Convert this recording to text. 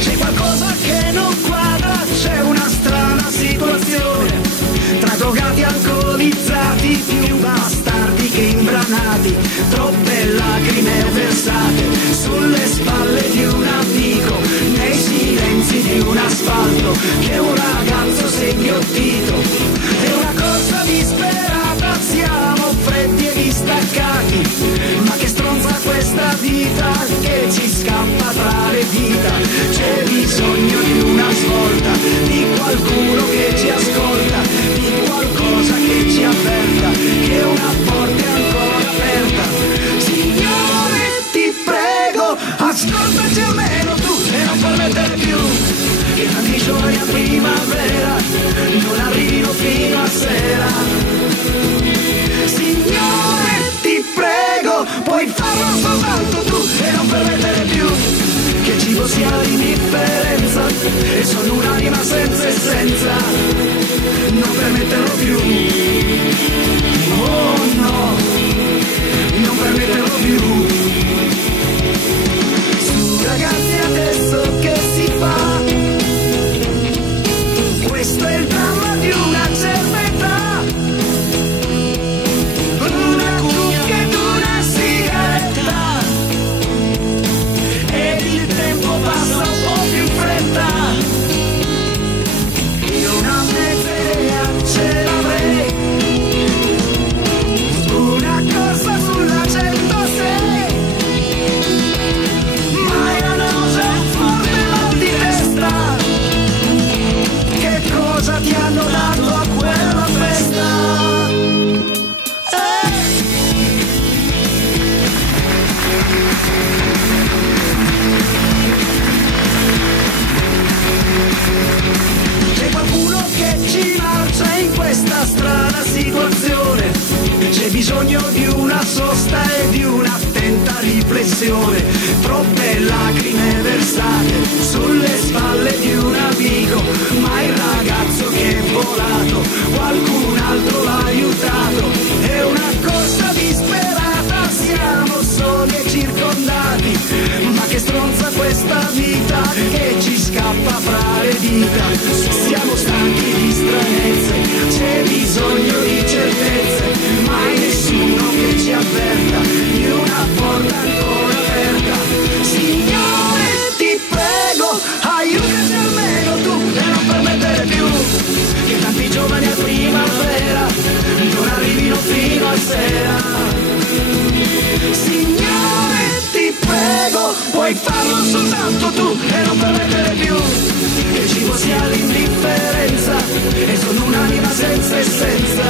C'è qualcosa che non quadra, c'è una strana situazione, tra drogati alcolizzati, più bastardi che imbranati, troppe lacrime versate sulle spalle di un amico, nei silenzi di un asfalto che un ragazzo si è inghiottito. È una corsa disperata, siamo freddi e distaccati, ma che stronza questa vita che ci scappa tra le dita. C'è bisogno di una svolta, di qualcuno che ci ascolta, di qualcosa che ci avverta che una porta è ancora aperta. Signore, ti prego, ascoltaci almeno tu e non permettere più che tanti giorni a primavera non arrivino fino a sera. Signore, ti prego, puoi farlo soltanto tu e non permettere più che il cibo sia l'indifferenza e sono un'anima senza essenza, non permetterlo più. Oh no, non permetterlo più. Su ragazzi, adesso che si fa? Questo è il dramma di una certa età, una cucca ed una sigaretta, ed il tempo passa un po' più in fretta. Io una mezza idea ce l'avrei, una corsa sulla 106, ma io non c'è un forte mal di testa. Che cosa ti hanno dato a quella festa? C'è qualcuno che ci marcia in questa strana situazione, c'è bisogno di una sosta e di un'attenta riflessione, troppe lacrime versate sulle spalle di un amico, ma il ragazzo che è volato qualcun altro l'ha aiutato. È una corsa disperata, siamo soli e circondati, ma che stronza questa vita che ci scappa fra le dita. Siamo stanchi di stranezze, c'è bisogno di certezze, mai nessuno che ci avverta di una porta ancora aperta. Signore, ti prego, aiutaci almeno tu e non permettere più che tanti giovani a primavera non arrivino fino a sera. Signore, ti prego, puoi farlo soltanto tu e non permettere più che il cibo sia l'indifferenza e sono un'anima senza essenza,